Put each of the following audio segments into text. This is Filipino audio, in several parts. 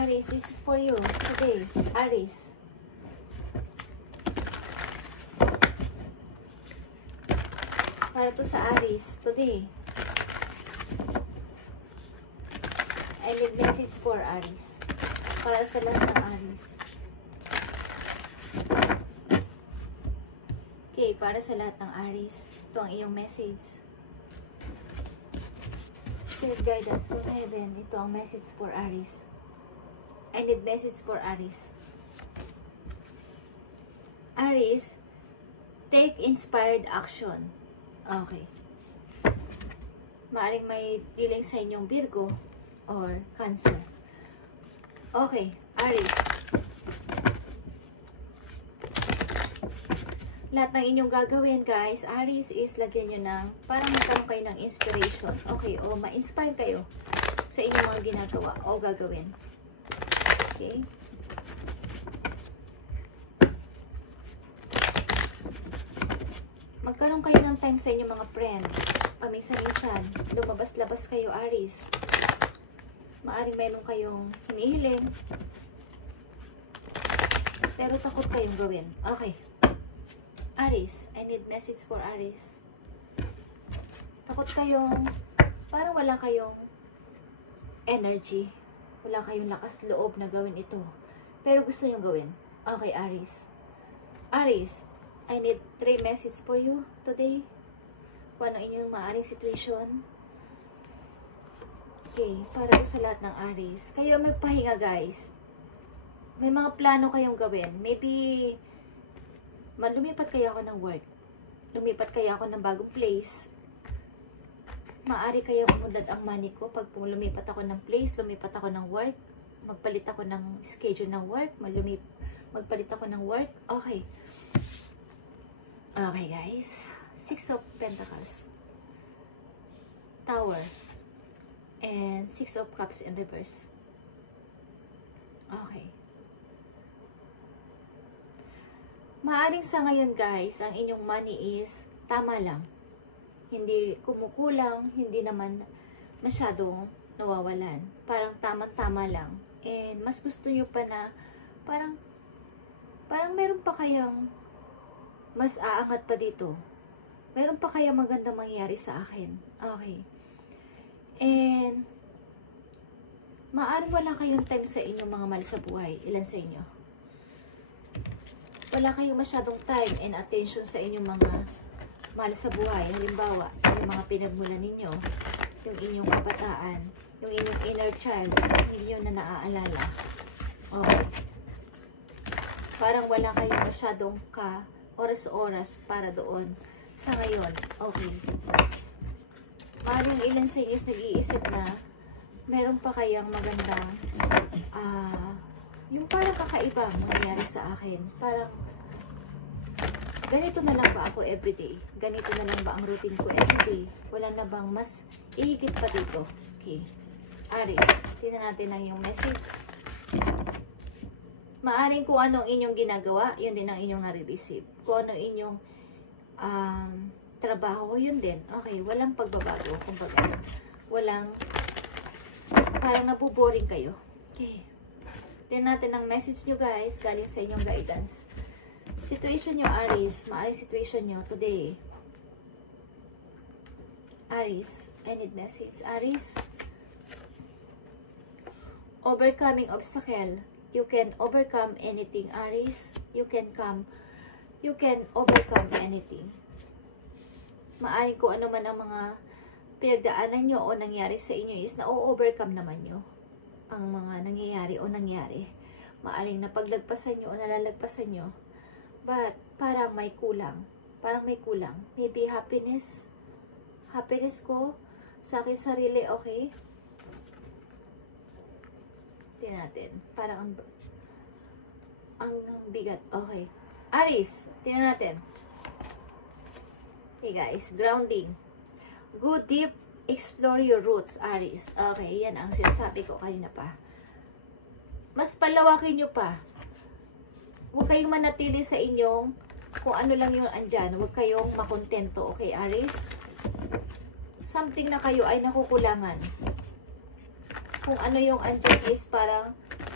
Aries, this is for you today. Aries. Para to sa Aries today. I need message for Aries. Para sa lahat ng Aries. Okay, para sa lahat ng Aries. Ito ang iyong message. Spirit guidance from heaven. Ito ang message for Aries. I need message for Aries. Aries, take inspired action. Okay. Maaring may dealing sa inyong Virgo or Cancer. Okay, Aries. Lahat ng inyong gagawin, guys, Aries, is lagyan nyo ng, parang magkaroon kayo ng inspiration. Okay, o ma-inspire kayo sa inyong mga ginagawa o gagawin. Okay? Magkaroon kayo ng time sa inyong mga friend. Paminsan-minsan, lumabas-labas kayo, Aries. Maaring meron kayong hinihiling. Pero takot kayong gawin. Okay. Aries, I need message for Aries. Takot kayong, parang wala kayong energy. Wala kayong lakas loob na gawin ito. Pero gusto nyo gawin. Okay, Aries. Aries, I need 3 message for you today. Kung ano inyong maaaring situation. Okay, para sa lahat ng Aries. Kayo magpahinga, guys. May mga plano kayong gawin. Maybe lumipat kaya ako ng work. Lumipat kaya ako ng bagong place. Maari kaya umunlad ang money ko pag lumipat ako ng place, lumipat ako ng work, magpalit ako ng schedule ng work, magpalit ako ng work. Okay. Okay, guys. 6 of Pentacles. Tower. And 6 of Cups in reverse. Okay. Maaring sa ngayon, guys, ang inyong money is tama lang. Hindi kumukulang, hindi naman masyadong nawawalan. Parang tamang-tama lang. And mas gusto nyo pa na parang meron pa kayang mas aangat pa dito. Meron pa kayang magandang mangyayari sa akin. Okay. And maaring wala kayong time sa inyong mga mahal sa buhay. Ilan sa inyo? Wala kayong masyadong time and attention sa inyong mga mahal sa buhay. Halimbawa, yung mga pinagmulan ninyo, yung inyong kabataan, yung inyong inner child, hindi nyo na naaalala. Okay. Parang wala kayong masyadong oras-oras para doon sa ngayon. Okay. Parang ilan sa inyo nag-iisip na meron pa kayang magandang yung parang kakaibang mangyayari sa akin. Parang ganito na lang ba ako everyday? Ganito na lang ba ang routine ko everyday? Wala na bang mas ihigit pa dito? Okay. Aries, tingnan natin lang yung message. Maaring kung anong inyong ginagawa, yun din ang inyong nare-receive. Kung anong inyong trabaho, yun din. Okay, walang pagbabago. Kumbaga, walang, parang nabuboring kayo. Okay. Tingnan natin ang message nyo, guys, galing sa inyong guidance. Situation nyo, Aries. Maaring situation nyo today. Aries, I need message. Aries, overcoming obstacle. You can overcome anything, Aries. You can overcome anything. Maaring kung ano man ang mga pinagdaanan nyo o nangyari sa inyo is na-overcome naman nyo ang mga nangyayari o nangyari. Maaring napaglagpasan nyo o nalalagpasan nyo. But parang may kulang. Parang may kulang. Maybe happiness. Happiness ko sa akin sarili, okay? Tingnan natin. Parang ang bigat. Okay. Aries, tingnan natin. Okay, guys. Grounding. Go deep. Explore your roots, Aries. Okay, yan ang sinasabi ko kanina pa. Mas palawakin nyo pa. Huwag kayong manatili sa inyong kung ano lang yung andyan. Huwag kayong makontento, okay, Aries? Something na kayo ay nakukulangan. Kung ano yung andyan is parang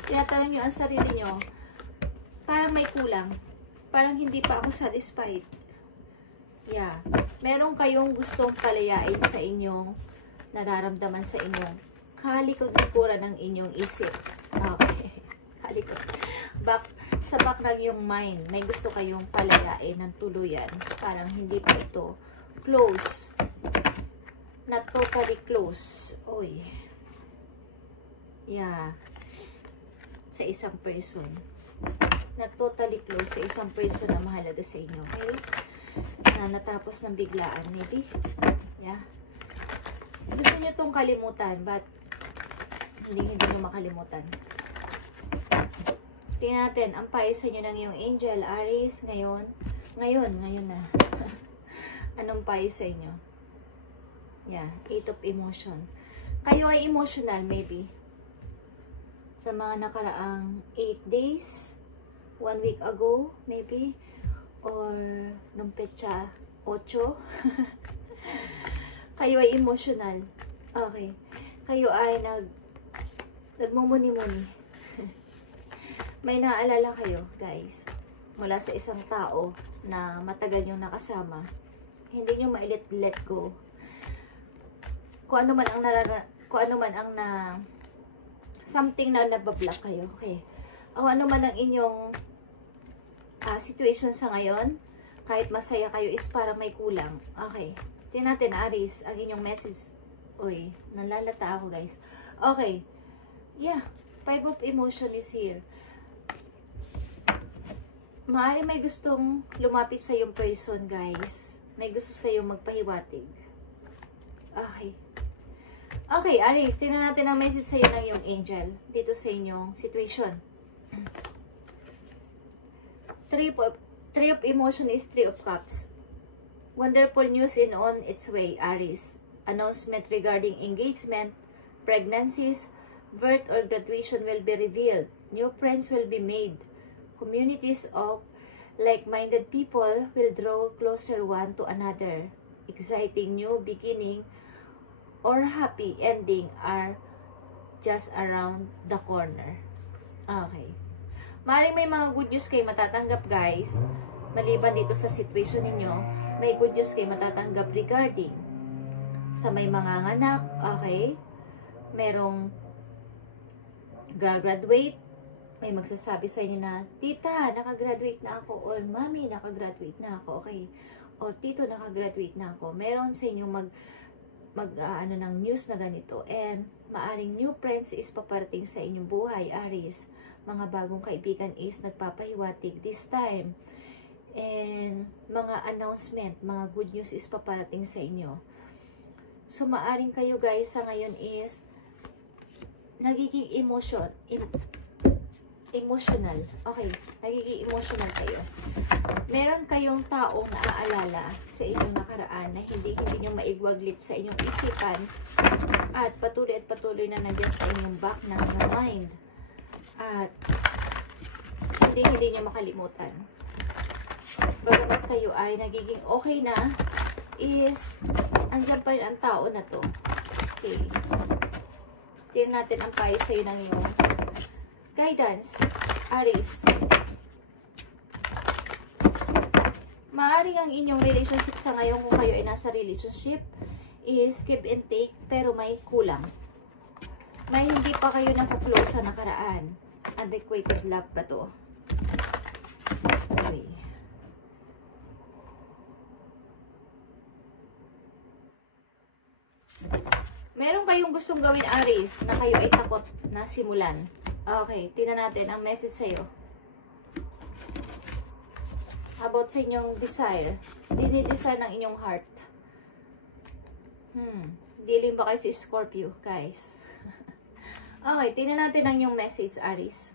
Tinatanong nyo ang sarili nyo, parang may kulang. Parang hindi pa ako satisfied. Yeah. Meron kayong gustong palayain sa inyong nararamdaman sa inyong kalikot-likuran ng inyong isip. Okay. Kalikot. Sa back ng iyong mind, may gusto kayong palayain ng tuluyan. Parang hindi pa ito close. Not totally close. Oy. Yeah. Sa isang person. Not totally close sa isang person na mahalaga sa inyo. Okay? Na natapos ng biglaan. Maybe. Yeah. Gusto nyo itong kalimutan, but hindi nyo makalimutan. Tingnan natin, ang payo sa inyo ng iyong angel, Aries, ngayon na. Anong payo sa inyo? Yeah, 8 of emotion. Kayo ay emotional, maybe. Sa mga nakaraang 8 days, 1 week ago, maybe, or nung petsa 8. Kayo ay emotional. Okay. Kayo ay nagmumuni-muni. May naalala kayo, guys, mula sa isang tao na matagal yung nakasama. Hindi nyo ma-let go. Kung ano man ang something na nabablock kayo. Okay. O ano man ang inyong situation sa ngayon, kahit masaya kayo is para may kulang. Okay. Tingnan natin, Aries, ang inyong message. Uy, nalalata ako, guys. Okay. Yeah. 5 of emotion is here. Maaari may gustong lumapit sa yung person, guys. May gusto sa yung magpahiwatig. Okay. Okay, Aries, tingnan natin ang message sa iyo ng yung angel dito sa inyong situation. 3 of emotion is 3 of cups. Wonderful news on its way, Aries. Announcement regarding engagement, pregnancies, birth or graduation will be revealed. New friends will be made. Communities of like-minded people will draw closer one to another. Exciting new beginning or happy ending are just around the corner. Okay. Maaaring may mga good news kayo matatanggap, guys. Maliban dito sa situation ninyo, may good news kayo matatanggap regarding sa may mga anak, okay? Merong graduate, may magsasabi sa inyo na, tita, nakagraduate na ako, or mami, nakagraduate na ako, okay? O tito, nakagraduate na ako. Meron sa inyo ano ng news na ganito, and maaring new friends is paparating sa inyong buhay, Aries. Mga bagong kaibigan is nagpapahiwatig this time. And mga announcement, mga good news is paparating sa inyo. So, maaring kayo, guys, sa ngayon is nagiging emotional. Okay, nagiging emotional kayo. Meron kayong taong naaalala sa inyong nakaraan na hindi nyo maigwaglit sa inyong isipan at patuloy na nandiyan sa inyong back ng mind. At hindi nyo makalimutan. Bagamat kayo ay nagiging okay na, is andyan pa rin ang tao na to. Okay. Tingnan natin ang payo sa'yo ng iyong guidance, Aries. Maaaring ang inyong relationship sa ngayon, kung kayo ay nasa relationship, is give and take, pero may kulang. May hindi pa kayo nakuklose sa nakaraan. Unrequited love ba to? Okay. Meron kayong gustong gawin, Aries, na kayo ay takot na simulan. Okay, tingnan natin ang message sa'yo. About sa inyong desire. Dinidesire ng inyong heart. Dealing ba kayo si Scorpio, guys? Okay, tingnan natin ang inyong message, Aries.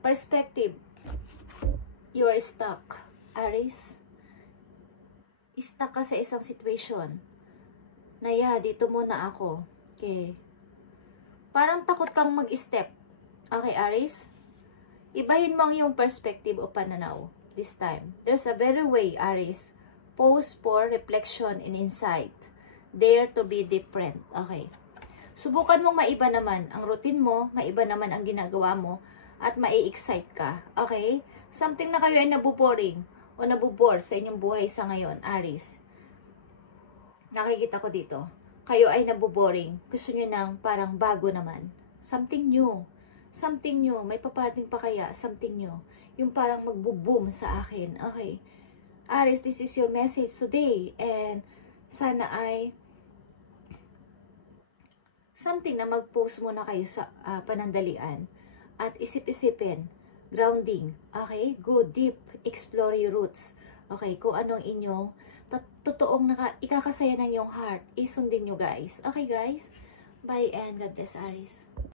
Perspective. You are stuck, Aries. Stuck ka sa isang situation. Na dito muna ako. Okay. Parang takot kang mag-step. Okay, Aries? Ibahin mo ang iyong perspective o pananaw this time. There's a better way, Aries. Pause for reflection and insight. Dare to be different. Okay. Subukan mong maiba naman ang routine mo, maiba naman ang ginagawa mo, at mai-excite ka. Okay? Something na kayo ay nabuboring o nabubore sa inyong buhay sa ngayon, Aries. Nakikita ko dito. Kayo ay nabuboring. Gusto nyo ng parang bago naman. Something new. Something new. May paparating pa kaya? Something new. Yung parang magbo-boom sa akin. Okay. Aries, this is your message today. And sana ay something na mag-post muna kayo sa panandalian. At isip-isipin, grounding, okay? Go deep, explore your roots. Okay, kung anong inyong totoong ikakasaya ng yung heart, isundin nyo guys. Okay guys? Bye and God bless Aries.